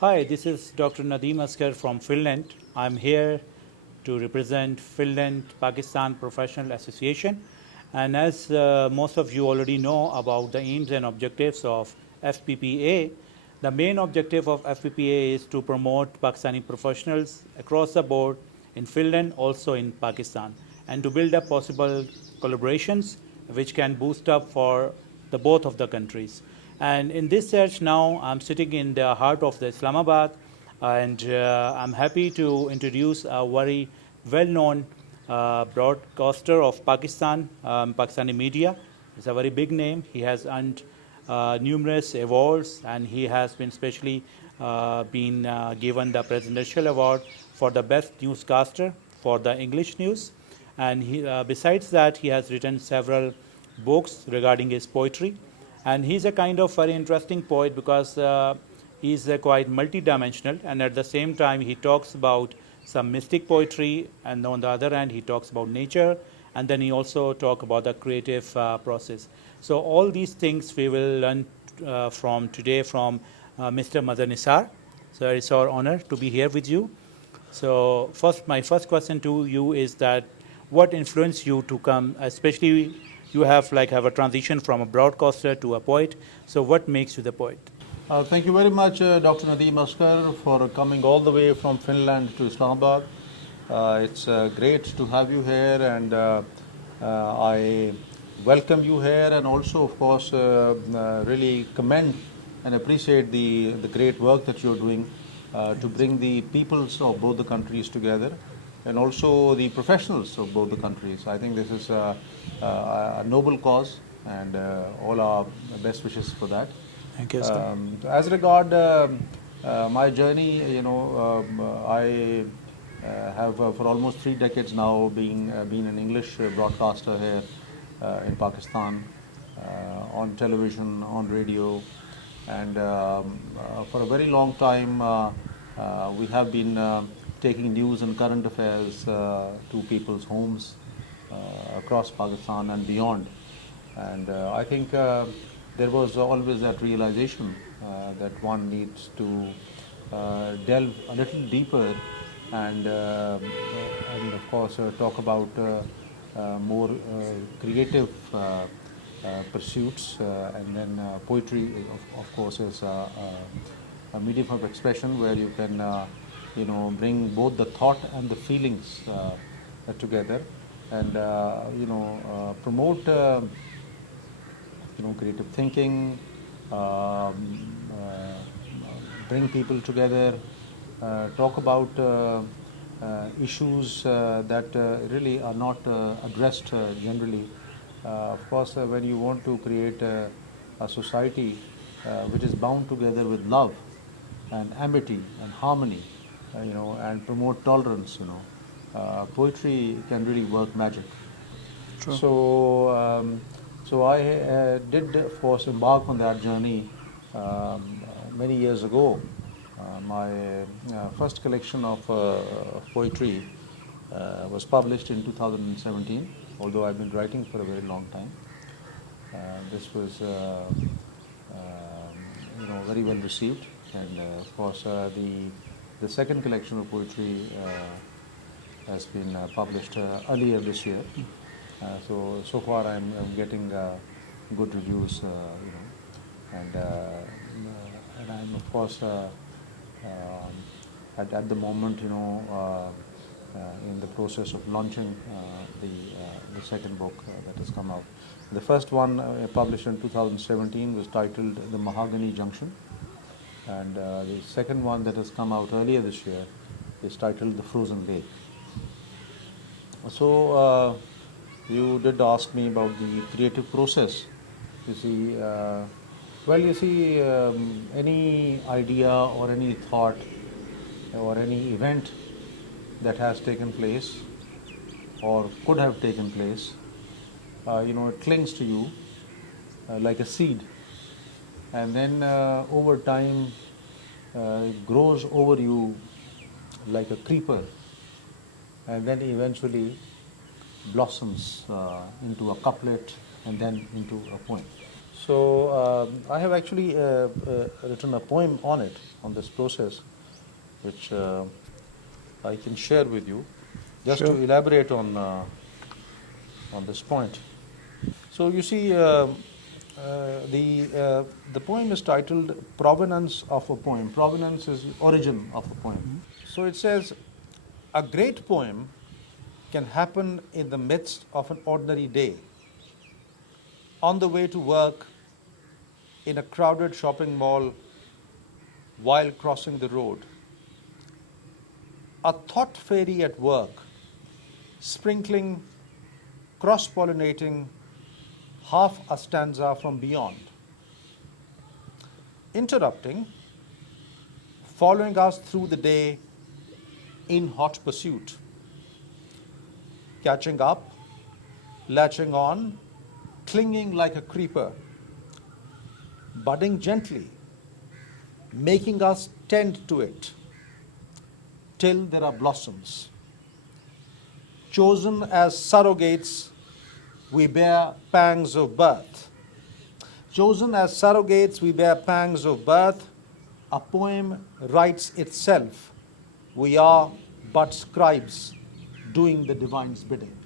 Hi, this is Dr. Nadeem Asghar from Finland. I'm here to represent Finland-Pakistan Professional Association. And as most of you already know about the aims and objectives of FPPA, the main objective of FPPA is to promote Pakistani professionals across the board in Finland, also in Pakistan, and to build up possible collaborations which can boost up for the both of the countries. And in this search now, I'm sitting in the heart of the Islamabad, and I'm happy to introduce a very well-known broadcaster of Pakistan, Pakistani media. It's a very big name. He has earned numerous awards, and he has been specially been given the Presidential Award for the best newscaster for the English news. And besides that, he has written several books regarding his poetry. And he's a kind of very interesting poet because he's quite multi-dimensional, and at the same time he talks about some mystic poetry, and on the other hand he talks about nature, and then he also talk about the creative process. So all these things we will learn from today from Mr. Mazhar Nisar. So it's our honor to be here with you. So my first question to you is that what influenced you to come, especially you have a transition from a broadcaster to a poet. So what makes you the poet? Thank you very much, Dr. Nadeem Asghar, for coming all the way from Finland to Islamabad. It's great to have you here, and I welcome you here, and also, of course, really commend and appreciate the great work that you're doing to bring the peoples of both the countries together, and also the professionals of both the countries. I think this is a noble cause, and all our best wishes for that. Thank you, sir. As regard my journey, I have for almost 3 decades now been an English broadcaster here in Pakistan, on television, on radio, and for a very long time we have been taking news and current affairs to people's homes across Pakistan and beyond. And I think there was always that realization that one needs to delve a little deeper and of course talk about more creative pursuits, and then poetry of course is a medium of expression where you can bring both the thought and the feelings together, and promote creative thinking, bring people together, talk about issues that really are not addressed generally. Of course, when you want to create a society which is bound together with love and amity and harmony, and promote tolerance, poetry can really work magic. True. So I did, of course, embark on that journey many years ago. My first collection of poetry was published in 2017, although I've been writing for a very long time. This was very well received, and of course the second collection of poetry has been published earlier this year. So far I'm getting good reviews, and I'm of course at the moment in the process of launching the second book that has come out. The first one published in 2017 was titled The Mahogany Junction, and the second one that has come out earlier this year is titled The Frozen Lake. So you did ask me about the creative process. You see, any idea or any thought or any event that has taken place or could have taken place, it clings to you like a seed, and then over time grows over you like a creeper, and then eventually blossoms into a couplet and then into a poem. So I have actually written a poem on it, on this process, which I can share with you, just Sure. to elaborate on this point. So you see, the poem is titled "Provenance of a Poem." Provenance is origin of a poem. So it says, a great poem can happen in the midst of an ordinary day, on the way to work, in a crowded shopping mall, while crossing the road. A thought fairy at work, sprinkling, cross-pollinating half a stanza from beyond, interrupting, following us through the day in hot pursuit, catching up, latching on, clinging like a creeper, budding gently, making us tend to it till there are blossoms. Chosen as surrogates, we bear pangs of birth. Chosen as surrogates, we bear pangs of birth. A poem writes itself. We are but scribes doing the divine's bidding.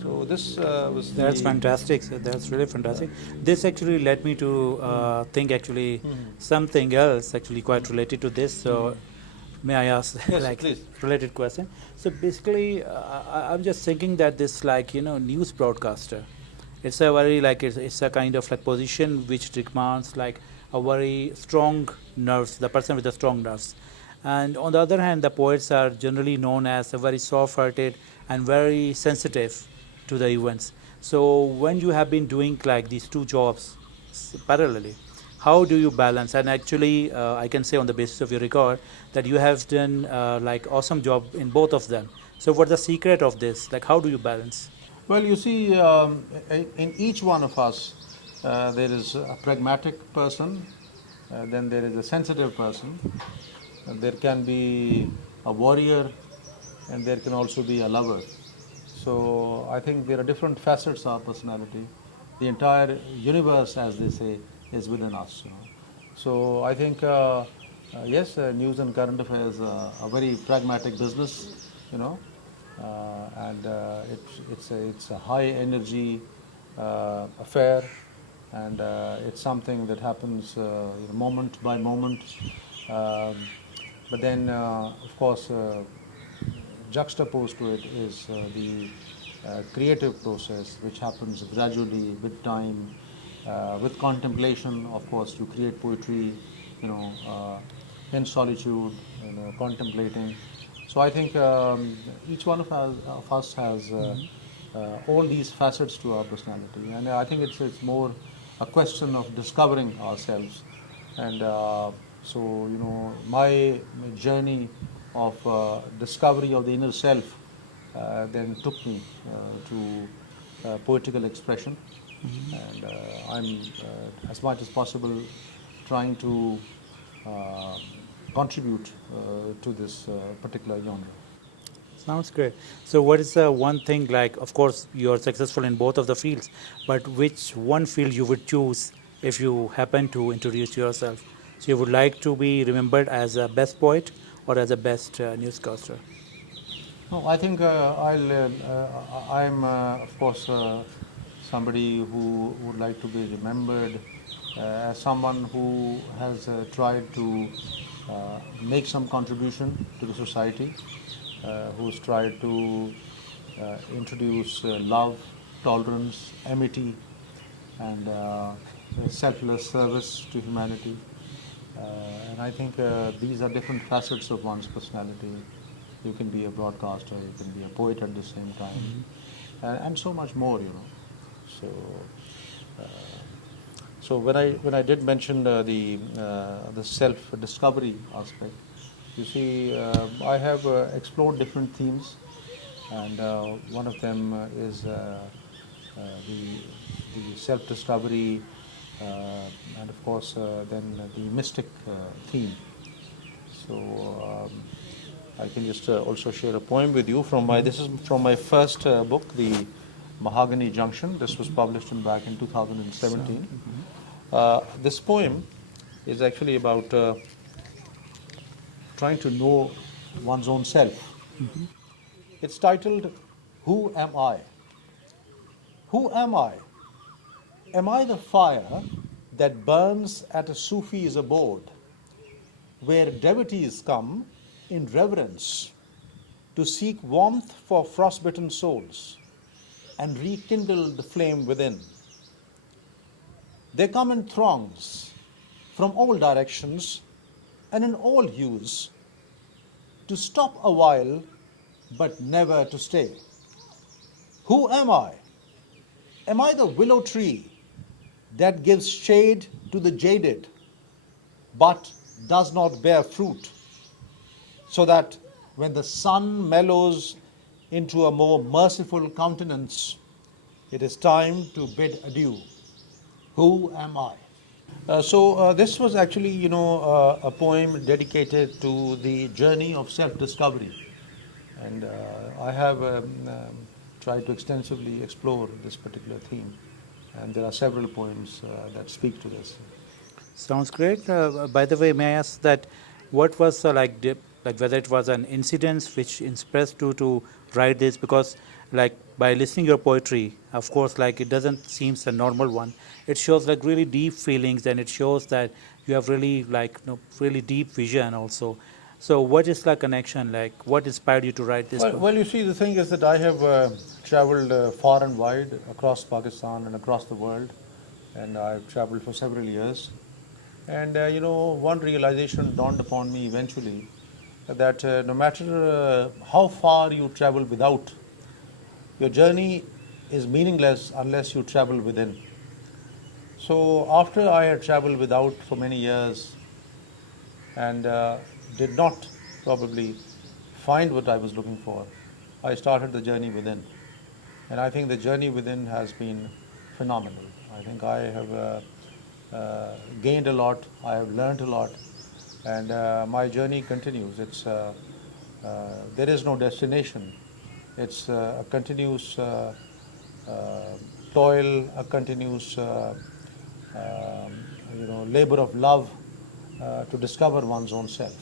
So this was That's fantastic. So that's really fantastic. This actually led me to think actually something else actually quite related to this. So may I ask Yes, like please. related question? So basically, I'm just thinking that this news broadcaster, it's a very it's a kind of like position which demands like a very strong nerves, the person with the strong nerves. And on the other hand, the poets are generally known as a very soft-hearted and very sensitive to the events. So when you have been doing like these two jobs parallelly, how do you balance? And actually, I can say on the basis of your record that you have done like awesome job in both of them. So what's the secret of this? Like, how do you balance? Well, you see, in each one of us, there is a pragmatic person, then there is a sensitive person, there can be a warrior, and there can also be a lover. So I think there are different facets of our personality. The entire universe, as they say, is within us. So I think, yes, news and current affairs are a very pragmatic business, and it's a high energy affair, and it's something that happens moment by moment. Um, but then, of course, juxtaposed to it is the creative process, which happens gradually with time, with contemplation. Of course, you create poetry, in solitude, contemplating. So I think each one of us has all these facets to our personality, and I think it's more a question of discovering ourselves. And so my journey of discovery of the inner self then took me to poetical expression, and I'm as much as possible trying to contribute to this particular genre. Sounds great. So what is the one thing like, of course, you're successful in both of the fields, but which one field you would choose if you happen to introduce yourself? So you would like to be remembered as a best poet or as a best newscaster? No, I think I'm, of course, somebody who would like to be remembered as someone who has tried to make some contribution to the society, who's tried to introduce love, tolerance, amity, and selfless service to humanity. And I think these are different facets of one's personality. You can be a broadcaster, you can be a poet at the same time, and so much more. So, so when I did mention the self-discovery aspect, you see, I have explored different themes, and one of them is the self-discovery, and of course then the mystic theme. So I can just also share a poem with you from my. This is from my first book, the Mahogany Junction. This was published back in 2017. This poem is actually about trying to know one's own self. It's titled, Who Am I? Who am I? Am I the fire that burns at a Sufi's abode, where devotees come in reverence to seek warmth for frostbitten souls and rekindle the flame within? They come in throngs from all directions and in all hues to stop a while but never to stay. Who am I? Am I the willow tree that gives shade to the jaded but does not bear fruit, so that when the sun mellows into a more merciful countenance, it is time to bid adieu? Who am I? This was actually, a poem dedicated to the journey of self-discovery, and I have tried to extensively explore this particular theme, and there are several poems that speak to this. Sounds great. By the way, may I ask that what was like whether it was an incident which inspired you to write this? Because like by listening your poetry, of course, like it doesn't seem a normal one. It shows like really deep feelings, and it shows that you have really really deep vision also. So what is the connection? Like what inspired you to write this book? Well, you see, the thing is that I have traveled far and wide across Pakistan and across the world, and I've traveled for several years. And one realization dawned upon me eventually, that no matter how far you travel without, your journey is meaningless unless you travel within. So after I had traveled without for many years and did not probably find what I was looking for, I started the journey within. And I think the journey within has been phenomenal. I think I have gained a lot, I have learned a lot, and my journey continues. There is no destination. It's a continuous toil, a continuous labor of love to discover one's own self.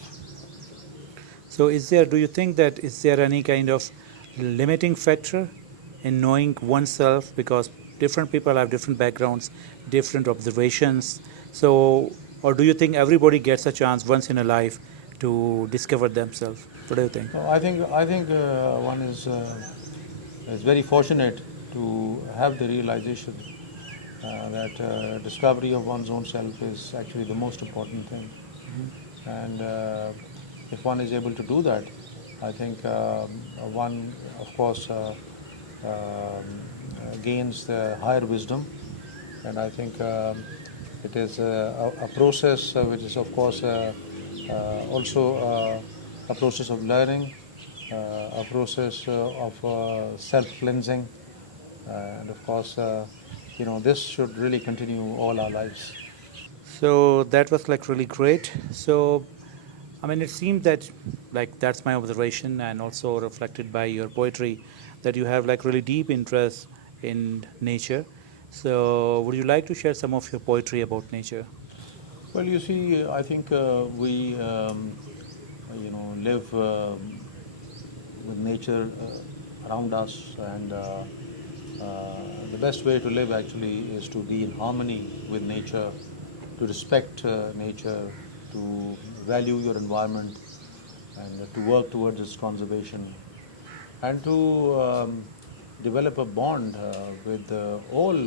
So do you think that is there any kind of limiting factor in knowing oneself? Because different people have different backgrounds, different observations. So, or do you think everybody gets a chance once in a life to discover themselves? What do you think? I think one is very fortunate to have the realization that discovery of one's own self is actually the most important thing. And if one is able to do that, I think one, of course, gains the higher wisdom. And I think it is a process which is, of course, also a process of learning, a process of self-cleansing, and of course, this should really continue all our lives. So that was like really great. So, I mean, it seemed that like that's my observation, and also reflected by your poetry, that you have like really deep interest in nature. So, would you like to share some of your poetry about nature? Well, you see, I think we, live with nature around us, and the best way to live actually is to be in harmony with nature, to respect nature, to value your environment, and to work towards its conservation, and to develop a bond with all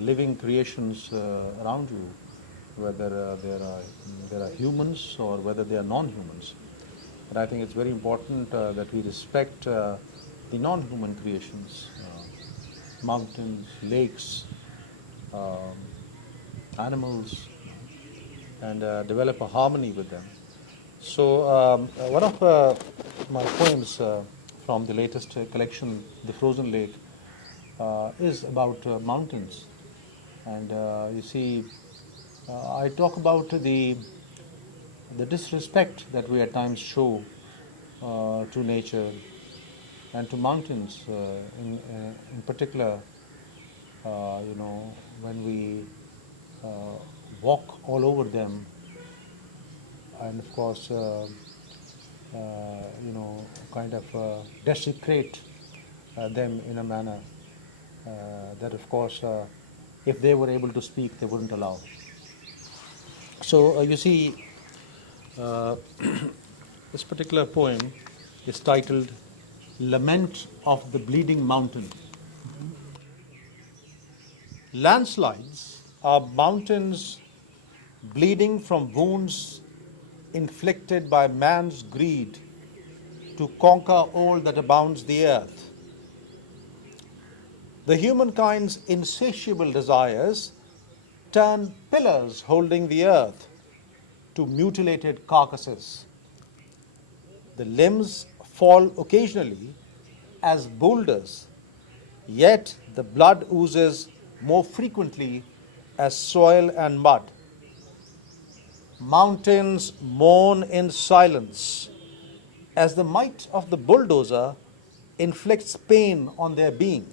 living creations around you, whether there are humans or whether they are non-humans. And I think it's very important that we respect the non-human creations, mountains, lakes, animals, and develop a harmony with them. So one of my poems from the latest collection, The Frozen Lake, is about mountains. And you see, I talk about the disrespect that we at times show to nature, and to mountains in particular, when we walk all over them, and of course, kind of desecrate them in a manner that, of course, if they were able to speak, they wouldn't allow. So you see, this particular poem is titled Lament of the Bleeding Mountain. Landslides are mountains bleeding from wounds inflicted by man's greed to conquer all that abounds the earth. The humankind's insatiable desires turn pillars holding the earth to mutilated carcasses. The limbs fall occasionally as boulders, yet the blood oozes more frequently as soil and mud. Mountains mourn in silence as the might of the bulldozer inflicts pain on their being.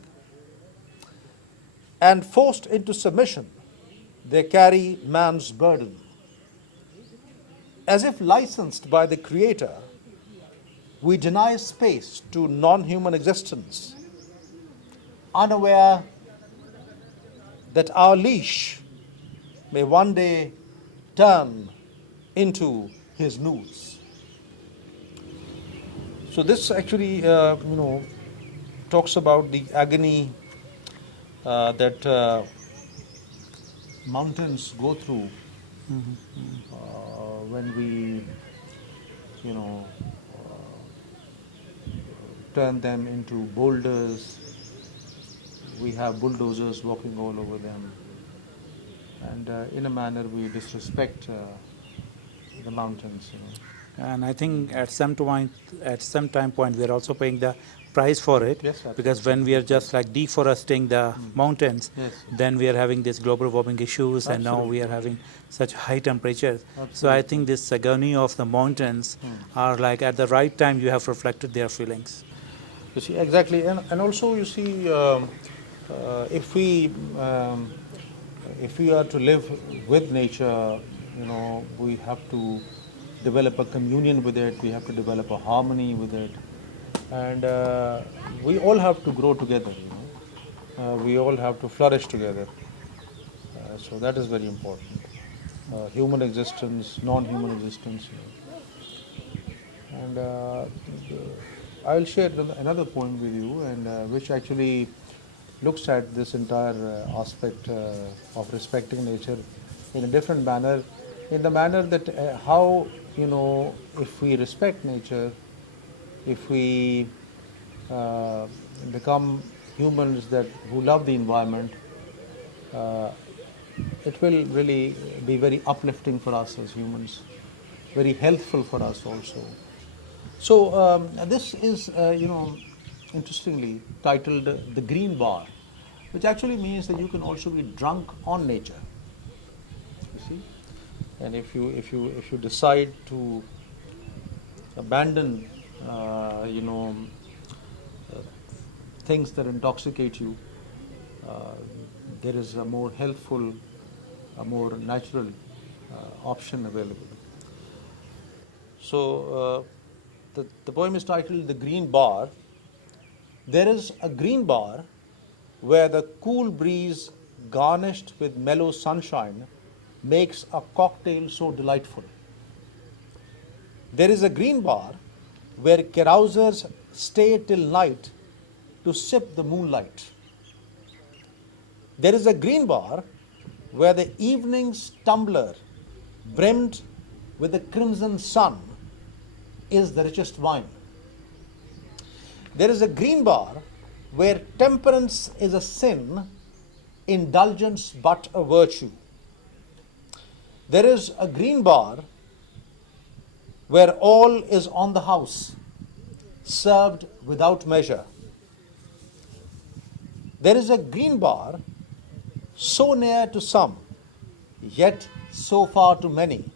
And forced into submission, they carry man's burden. As if licensed by the Creator, we deny space to non-human existence, unaware that our leash may one day turn into his noose. So this actually, talks about the agony that mountains go through when we, turn them into boulders. We have bulldozers walking all over them, and in a manner we disrespect the mountains. And I think at some time point, we are also paying the price for it. Yes, absolutely. Because when we are just like deforesting the mountains, Yes. then we are having this global warming issues, and now we are having such high temperatures. So I think this agony of the mountains are like at the right time you have reflected their feelings. You see, exactly, and also you see, if we are to live with nature, we have to develop a communion with it. We have to develop a harmony with it, and we all have to grow together. We all have to flourish together. So that is very important. Human existence, non-human existence, and I'll share another point with you, and which actually looks at this entire aspect of respecting nature in a different manner, in the manner that how, if we respect nature, if we become humans who love the environment, it will really be very uplifting for us as humans, very healthful for us also. So this is, interestingly titled The Green Bar, which actually means that you can also be drunk on nature. You see, and if you decide to abandon, things that intoxicate you, there is a more healthful, a more natural option available. So the poem is titled The Green Bar. There is a green bar where the cool breeze garnished with mellow sunshine makes a cocktail so delightful. There is a green bar where carousers stay till night to sip the moonlight. There is a green bar where the evening's tumbler, brimmed with the crimson sun, is the richest wine. There is a green bar where temperance is a sin, indulgence but a virtue. There is a green bar where all is on the house, served without measure. There is a green bar so near to some, yet so far to many.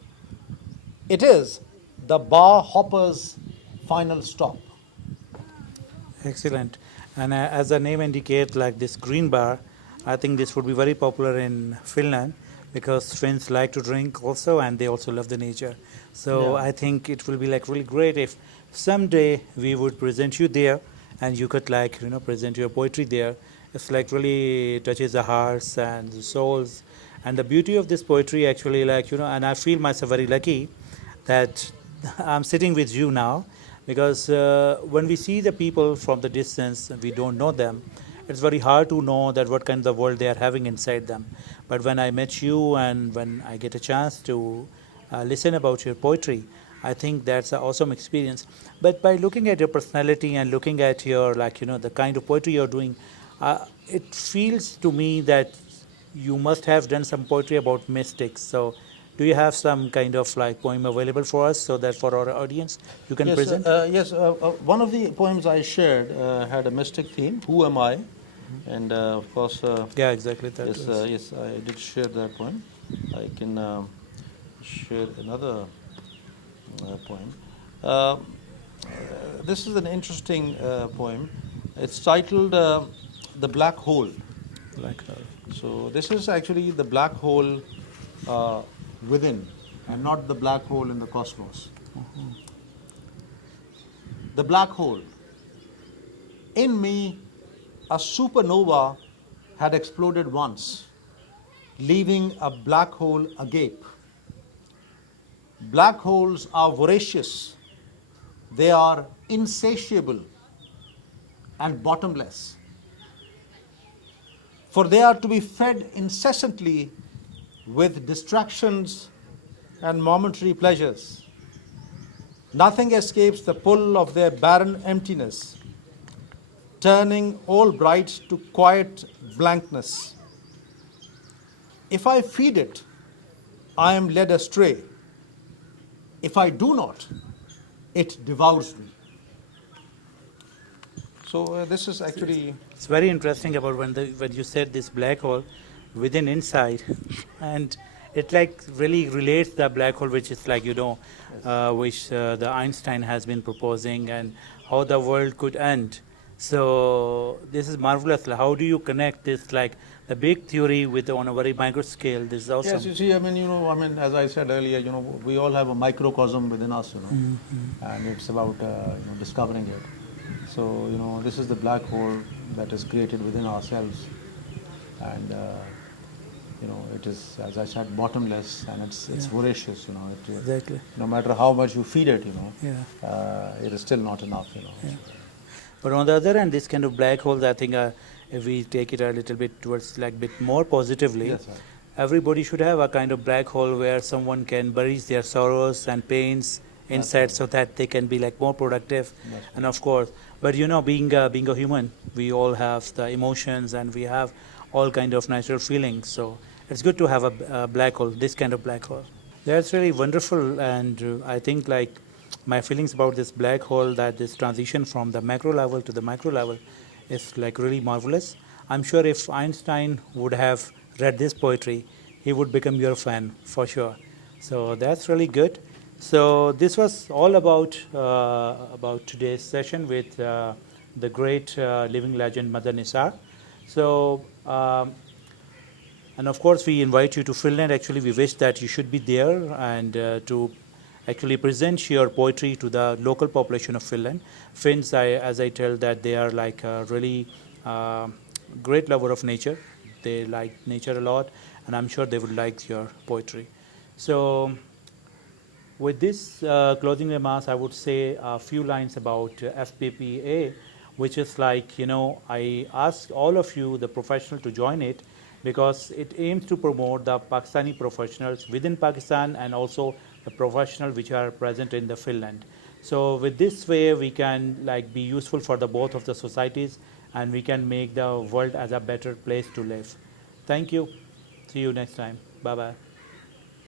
It is the bar hopper's final stop. Excellent. And as the name indicates, like this green bar, I think this would be very popular in Finland because Finns like to drink also and they also love the nature. So Yeah. I think it will be like really great if someday we would present you there and you could like, present your poetry there. It's like really touches the hearts and the souls. And the beauty of this poetry actually like, and I feel myself very lucky that I'm sitting with you now because when we see the people from the distance and we don't know them, it's very hard to know that what kind of world they are having inside them. But when I met you and when I get a chance to listen about your poetry, I think that's an awesome experience. But by looking at your personality and looking at your like the kind of poetry you're doing, it feels to me that you must have done some poetry about mystics. So do you have some kind of like poem available for us so that for our audience you can Yes, present? yes. One of the poems I shared had a mystic theme. Who am I? And of course, Yeah, exactly. That yes, was. yes, I did share that poem. I can share another poem. Uh, this is an interesting poem. It's titled "The Black Hole." Like So this is actually the black hole within, and not the black hole in the cosmos. The black hole. In me, a supernova had exploded once, leaving a black hole agape. Black holes are voracious, they are insatiable and bottomless, for they are to be fed incessantly with distractions and momentary pleasures. Nothing escapes the pull of their barren emptiness, turning all bright to quiet blankness. If I feed it, I am led astray. If I do not, it devours me. So this is actually it's very interesting about when you said this black hole within inside, and it like really relates the black hole, which is like which the Einstein has been proposing, and how the world could end. So this is marvelous. Like, how do you connect this like the big theory with on a very micro scale? This is awesome. yes. You see, as I said earlier, we all have a microcosm within us, and it's about discovering it. So this is the black hole that is created within ourselves, and it is, as I said, bottomless, and it's Yeah. voracious. Exactly. No matter how much you feed it, Yeah. it is still not enough. Yeah. But on the other hand, this kind of black holes, I think, if we take it a little bit towards like bit more positively, Yes, sir. everybody should have a kind of black hole where someone can bury their sorrows and pains inside, right. so that they can be like more productive. That's And of course, but being a human, we all have the emotions and we have all kind of natural feelings. So it's good to have a black hole, this kind of black hole. That's really wonderful, and I think like my feelings about this black hole, that this transition from the macro level to the micro level is like really marvelous. I'm sure if Einstein would have read this poetry, he would become your fan for sure. So that's really good. So this was all about today's session with the great living legend Mazhar Nisar. So and of course, we invite you to Finland. Actually, we wish that you should be there and to actually present your poetry to the local population of Finland. Finns, as I tell, that they are like a really great lover of nature. They like nature a lot, and I'm sure they would like your poetry. So, with this closing remarks, I would say a few lines about FPPA, which is like, I ask all of you, the professional, to join it because it aims to promote the Pakistani professionals within Pakistan and also the professionals which are present in the Finland. So with this way, we can like be useful for the both of the societies, and we can make the world as a better place to live. Thank you. See you next time. Bye bye.